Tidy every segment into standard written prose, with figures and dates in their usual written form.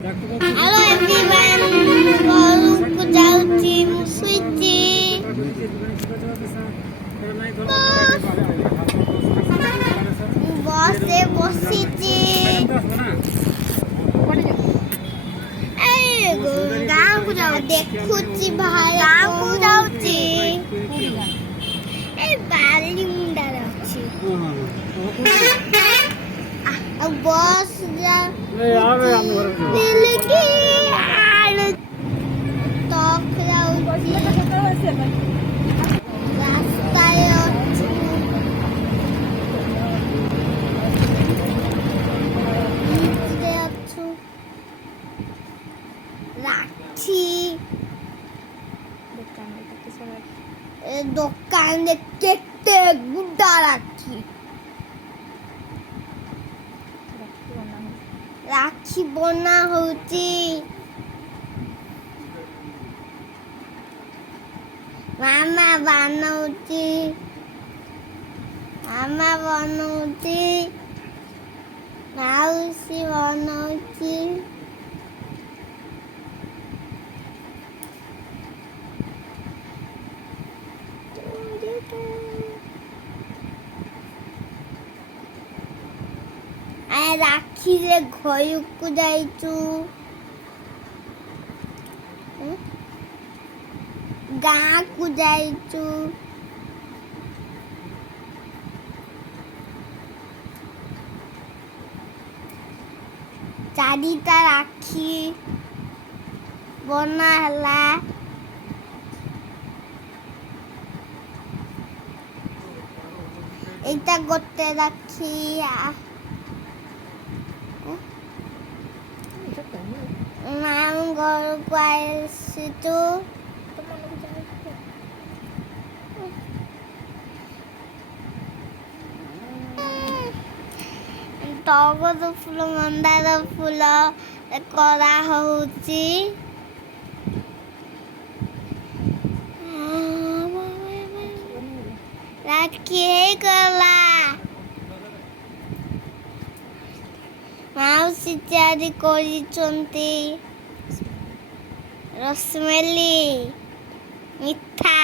Hello everyone, ଘରକୁ ଯାଉଛି ମୁଁ ଶୋଇଛି ବସରେ ବସିଛି ଗାଁକୁ ଯାଉ ଦେଖୁଛି ଗାଁକୁ ଯାଉଛି ଏ ବାଲି ମୁଣ୍ଡାରେ ଅଛି ବସ୍ ରାସ୍ତାରେ ଅଛୁ ରାକ୍ଷୀ ଦୋକାନରେ କେତେ ଗୁଡା ରାକ୍ଷୀ ବନା ହଉଛି ମାମା ବନଉଛି ମାଉସୀ ବନଉଛି ରାକ୍ଷୀରେ ଘରକୁ ଯାଇଛୁ ଗାଁକୁ ଯାଇଛୁ ଚାରିଟା ରାକ୍ଷୀ ବନା ହେଲା ଏଇଟା ଗୋଟେ ରାକ୍ଷୀ ମାମୁଁ ଘରକୁ ଆସିଛୁ ଟଗର ଫୁଲ ମନ୍ଦାର ଫୁଲ କରା ହଉଛି ରାକ୍ଷୀ ହେଇଗଲା ମାଉସୀ ତିଆରି କରିଛନ୍ତି ରସମେଲି ମିଠା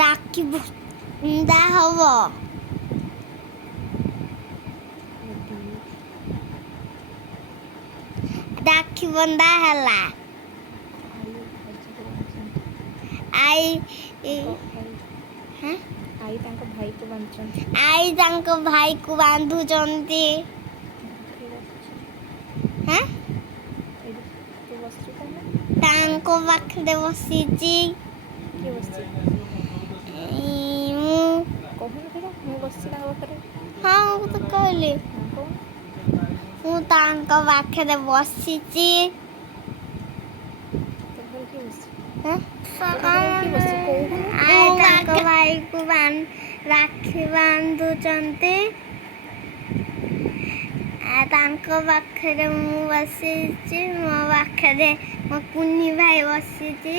ରାକ୍ଷୀ ବନ୍ଧା ହବ ରାକ୍ଷୀ ବନ୍ଧା ହେଲା ଆଇ ତାଙ୍କ ଭାଇକୁ ବାନ୍ଧୁଛନ୍ତି ତାଙ୍କ ପାଖରେ ବସିଛି ହଁ ମୁଁ ତ କହିଲି ମୁଁ ତାଙ୍କ ପାଖରେ ବସିଛି ତାଙ୍କ ଭାଇକୁ ରାକ୍ଷୀ ବାନ୍ଧୁଛନ୍ତି ତାଙ୍କ ପାଖରେ ମୁଁ ବସିଛି ମୋ ପାଖରେ ମୋ କୁନି ଭାଇ ବସିଛି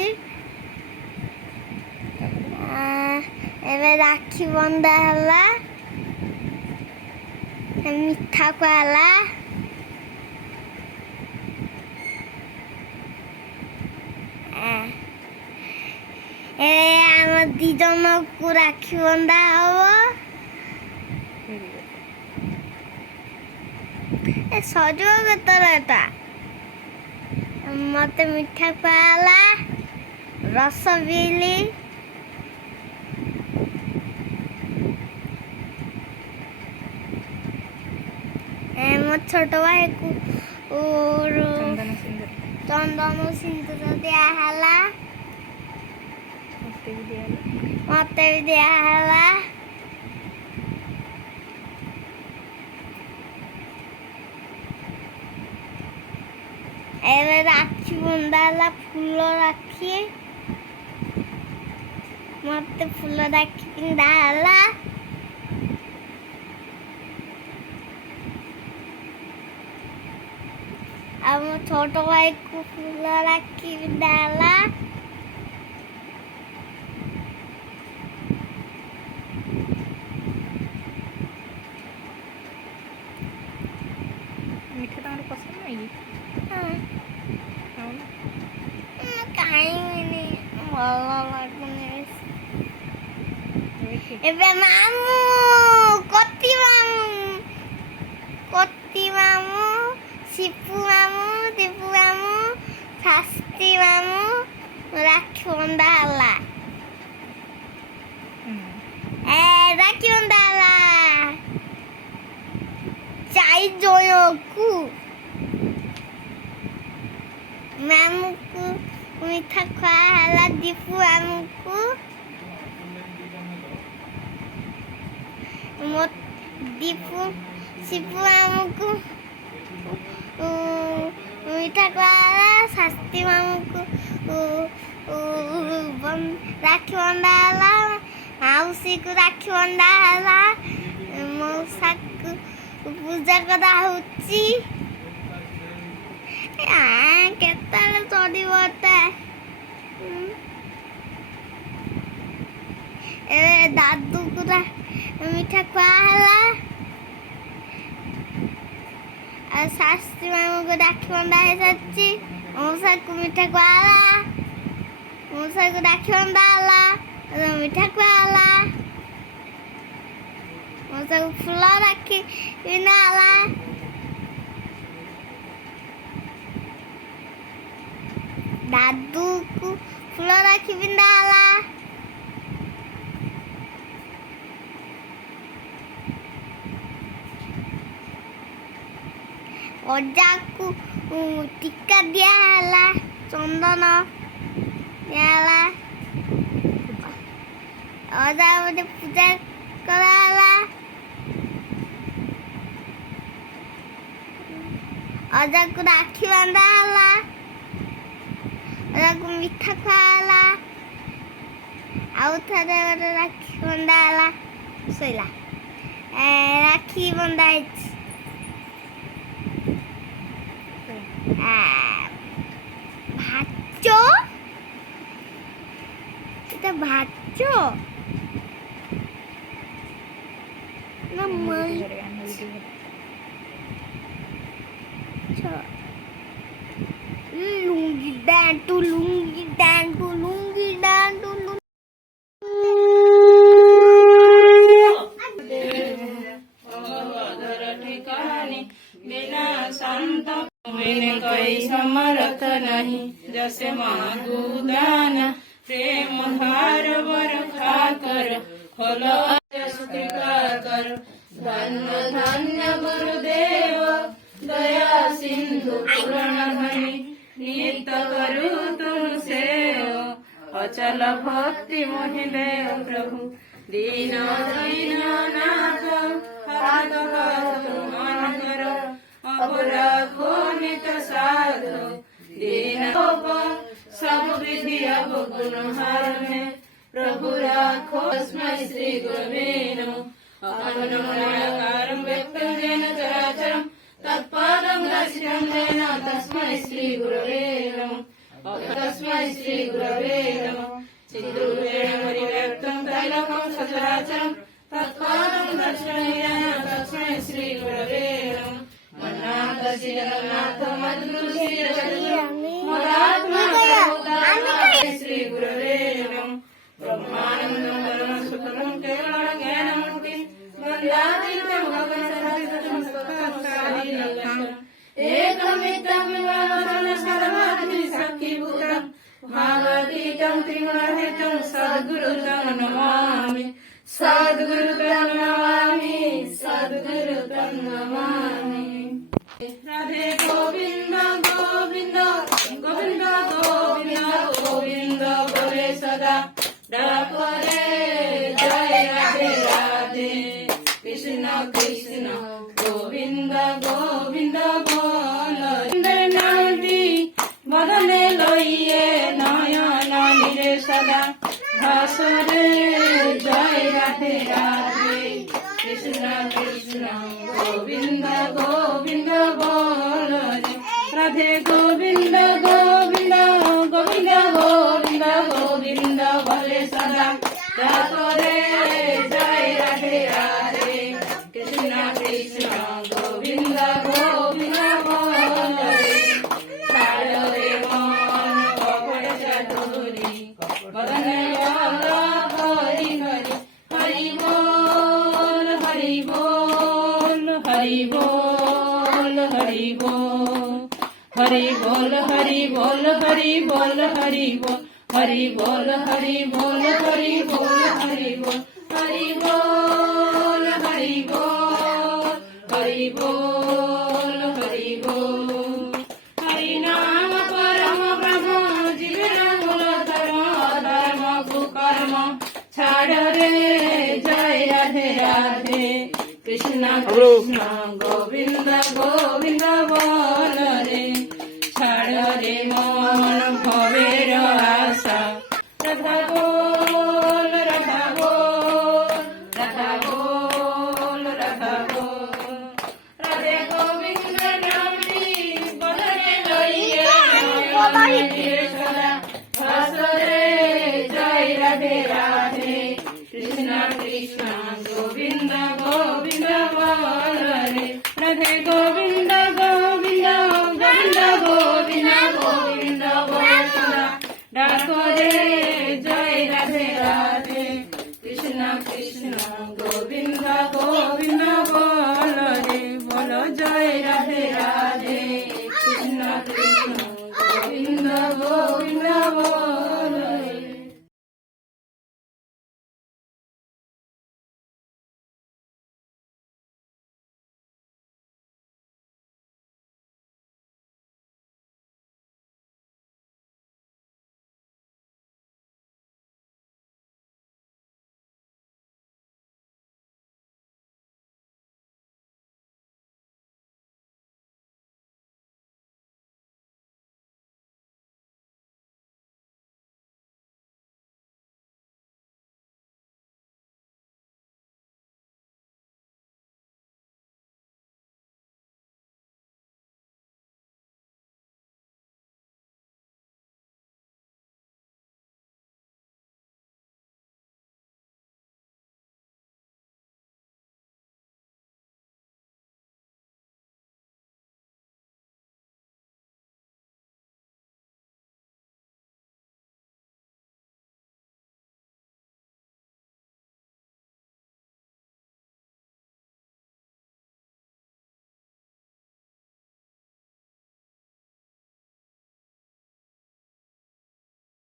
ଏବେ ରାକ୍ଷୀ ବନ୍ଧା ହେଲା ମିଠା ଖୁଆଲା ଆମ ଦି ଜଣକୁ ରାକ୍ଷୀ ବନ୍ଧା ହବ ସରିବ କେତେବେଳେ ଏଟା ମତେ ମିଠା ଖୁଆଲା ରସ ପିଇଲି ମୋ ଛୋଟ ଭାଇକୁ ଚନ୍ଦନ ସିନ୍ଦୁର ଦିଆହେଲା ମତେ ବି ଦିଆହେଲା ଏବେ ରାକ୍ଷୀ ବନ୍ଧା ହେଲା ଫୁଲ ରାକ୍ଷୀ ମତେ ଫୁଲ ରାକ୍ଷୀ ପିନ୍ଧା ହେଲା ଆଉ ମୋ ଛୋଟ ଭାଇକୁ ଫୁଲ ରାକ୍ଷୀ ପିନ୍ଧା ହେଲା କାହିଁକି ଭଲ ଲାଗୁନି। ଏବେ ମାମୁଁ କତି ମାମୁଁ ଶିପୁ ମାମୁଁ ଦୀପୁ ମାମୁଁ ଶାସ୍ତି ମାମୁଁ ରାକ୍ଷୀ ବନ୍ଧା ହେଲା। ରାକ୍ଷୀ ବନ୍ଧା ହେଲା 4 ଜଣକୁ। ମାମୁଁକୁ ମିଠା ଖୁଆ ହେଲା ଦୀପୁ ମାମୁଁକୁ। ଶିପୁ ମାମୁଁକୁ ମିଠା ଖୁଆ ହେଲା। ଶାସ୍ତି ମାମୁଁକୁ ରାକ୍ଷୀ ବନ୍ଧା ହେଲା। ମାଉସୀକୁ ରାକ୍ଷୀ ବନ୍ଧା ହେଲା। ମଉସାକୁ ପୂଜା କରା ହଉଛି। କେତେବେଳେ ସରିବ ଏତେ? ଏବେ ଦାଦୁକୁ ମିଠା ଖୁଆ ହେଲା। ଆଉ ଶାସ୍ତ୍ରୀ ମାମୁଁକୁ ରାକ୍ଷୀ ବନ୍ଧା ହେଇସାରିଛି। ମଉସାକୁ ମିଠା ଖୁଆ ହେଲା। ମଉସାକୁ ରାକ୍ଷୀ ବନ୍ଧା ହେଲା। ମିଠା ଖୁଆ ହେଲା। ମଉସାକୁ ଫୁଲ ରାକ୍ଷୀ ବିନ୍ଧା ହେଲା। ଦାଦୁକୁ ଫୁଲ ରାକ୍ଷୀ ବିନ୍ଧା ହେଲା। ଅଜାକୁ ଟିକା ଦିଆ ହେଲା। ଚନ୍ଦନ ଦିଆ ହେଲା। ଅଜା ଗୋଟେ ପୂଜା କରାହେଲା। ଅଜାକୁ ରାକ୍ଷୀ ବାନ୍ଧା ହେଲା। ଅଜାକୁ ମିଠା ଖୁଆ ହେଲା। ଆଉ ଥରେ ଗୋଟେ ରାକ୍ଷୀ ବନ୍ଧା ହେଲା। ଶୋଇଲା। ରାକ୍ଷୀ ବନ୍ଧା ହେଇଛି। ଭାଚ এটা ভাচ্ছ না লুঙ্গি ডান্টু লুঙ্গি ডান্টু লুঙ্গি ডান্টু बिना संत मैंने कोई समर्थ नहीं। जैसे मांगू दाना प्रेम हार बरखा कर खोलो स्वीकार कर। धन्य धन्य गुरुदेव दया सिंधु पूर्ण धनी नित्य करू तुम सेव। अचल भक्ति मोहि देव प्रभु दीन दीन नाथ हाथ हाथ मान करो। अपराधो नित साधो दीन सब विधि अब गुण हार में प्रभु राखो। तस्मै श्री गुरवे नमः। अखण्डमण्डलाकारं व्यक्तं येन चराचरं तत्पादं दर्शितं येन तस्मै श्री गुरवे नमः। तस्मै श्री गुरवे नमः। चिद्रूपेण परिव्याप्तं त्रैलोक्यं सचराचरं तत्पादं दर्शितं येन तस्मै श्री गुरवे नमः। मन्नाथ श्री जगन्नाथ मद्गुरु श्री जगद्गुरु मदात्मा श्री गुरवे नमः। ब्रह्मानन्दं परमं सुखदं केवलं ज्ञानमूर्तिं वन्दातीतं भगवन्तं सत्तासादिलक्षणम् एकमितं विमलं सर्वात्मनि सखीभूतं भावातीतं त्रिगुणरहितं सद्गुरुतं नमामि। सद्गुरुतं नमामि। सद्गुरुतं नमामि। राधे गोविंद गोविंद गोविंद गोविंद गोविंद बोले सदा डाको रे जय राधे राधे कृष्ण कृष्ण गोविंद गोविंद बोल नादी बदने लोइए नयन निरे सदा भासो रे जय राधे राधे कृष्ण कृष्ण गोविंद गोविंद बोल राधे गोविंद गोविंद गोविंद गोविंद गोविंद बोले सदा डाको रे जय राधे राधे कृष्ण कृष्ण गोविंद गोविंद बोल हरि बोल, हरि बोल, हरि बोल, हरि बोल, हरि बोल, हरि बोल, हरि बोल, हरि बोल, हरि बोल, हरि बोल, हरि बोल, हरि बोल, हरि बोल। हरि नाम परम ब्रह्म जीवन मूल धर्म, अधर्म कुकर्म छाड़ रे, जय राधे राधे, कृष्ण कृष्ण गोविंद गोविंद बोल रे, छाड़ रे मन भवेर आशा, राधा बोल, राधा बोल, राधा बोल, राधा बोल, राधे गोविंद नामी बदने लइए सदा हस रे, जय राधे राधे, कृष्ण कृष्ण